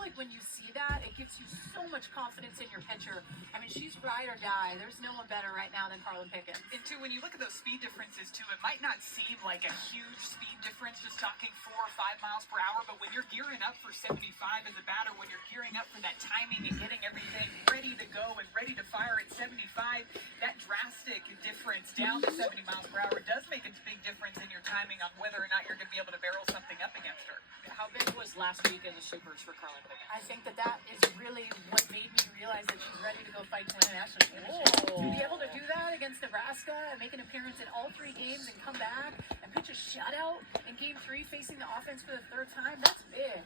feel like when you see that, it gives you so much confidence in your pitcher. I mean, she's ride or die. There's no one better right now than Carlin Pickens. And too, when you look at those speed differences too, it might not seem like a huge speed difference, just talking 4 or 5 miles per hour, but when you're gearing up for 75 as a batter, when you're gearing up for that timing and getting everything ready to go and ready to fire at 75, that drastic difference down to 70 miles per hour does make a big difference in your timing on whether or not you're going to be able to barrel something up against her. How big was last week in the Supers for Carlin Pickens? I think that is really what made me realize that she's ready to go fight to win a national championship. To be able to do that against Nebraska and make an appearance in all 3 games and come back and pitch a shutout in Game 3 facing the offense for the 3rd time, that's big.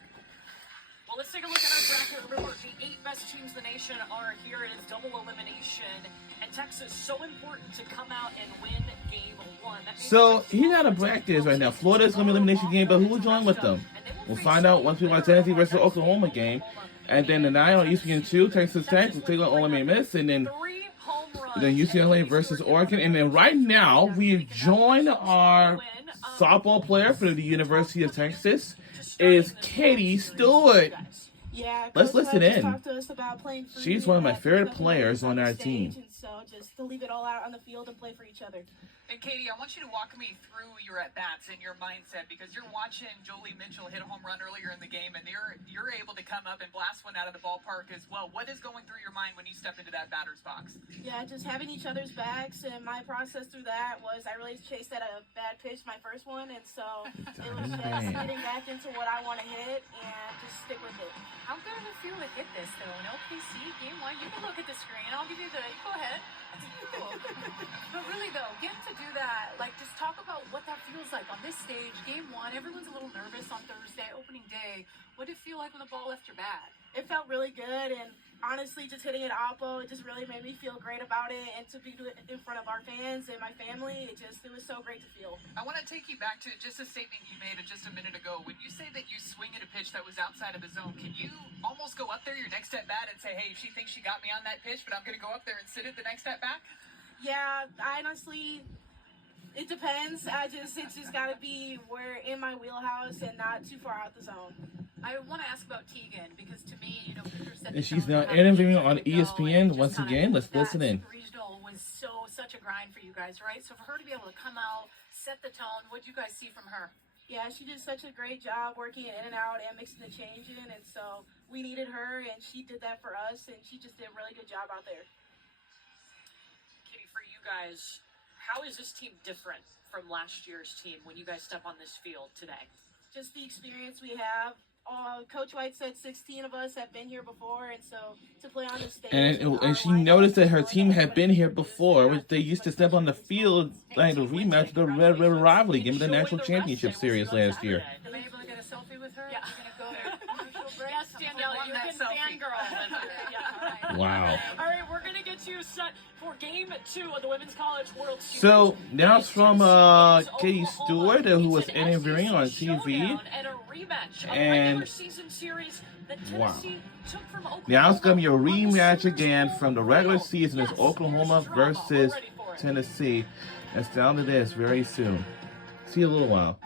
Well, let's take a look at our bracket. Remember, the 8 best teams in the nation are here. It is double elimination. And Texas, so important to come out and win Game 1. So, he's out of practice right now. Florida's going to be elimination game, but who will join with them? We'll find out once we watch Tennessee versus Oklahoma game. And then tonight on ESPN 2, Texas Tech will take on Ole Miss. And then UCLA versus Oregon. And then right now, we join our softball player for the University of Texas is Katie Stewart. Yeah, let's listen in. Talk to us about playing free. She's one of my favorite players on our team. So just to leave it all out on the field and play for each other. And Katie, I want you to walk me through your at-bats and your mindset, because you're watching Jolie Mitchell hit a home run earlier in the game, and you're able to come up and blast one out of the ballpark as well. What is going through your mind when you step into that batter's box? Yeah, just having each other's backs, and my process through that was I really chased at a bad pitch, my first one, and so it was just getting back into what I want to hit and just stick with it. How good did it feel to hit this, though? In OKC, Game 1, you can look at the screen. I'll give you the, go ahead. But really, though, getting to do that, like, just talk about what that feels like on this stage. Game 1, everyone's a little nervous on Thursday, opening day. What did it feel like when the ball left your bat? It felt really good, and honestly, just hitting it oppo, it just really made me feel great about it, and to be in front of our fans and my family, it was so great to feel. I want to take you back to just a statement you made just a minute ago. When you say that you swing at a pitch that was outside of the zone, can you almost go up there your next at bat and say, hey, she thinks she got me on that pitch, but I'm going to go up there and sit it the next at bat? Yeah, honestly, it depends. It's just got to be where in my wheelhouse and not too far out the zone. I want to ask about Tegan, because to me, Peter said, and she's now interviewing on ESPN once again. Let's listen in. Regional was such a grind for you guys, right? So for her to be able to come out, set the tone, what do you guys see from her? Yeah, she did such a great job working in and out and mixing the change in, and so we needed her, and she did that for us, and she just did a really good job out there. Kitty, for you guys, how is this team different from last year's team when you guys step on this field today? Just the experience we have. Coach White said 16 of us have been here before, and so to play on the stage. And she noticed that her team had been here before, which they used to step on the field like the rematch of the Red River Rivalry game in the National Championship Series last year. Am I able to get a selfie with her? Yeah. You're going to go to commercial break? Yes, Danielle, you can fangirl. Yeah. Wow. All right, we're going to get you set for Game 2 of the Women's College World Series. So now it's from Katie Stewart, who was interviewing on TV. And wow. Now it's going to be a rematch again from the regular season. It's Oklahoma versus Tennessee. It's down to this very soon. See you in a little while.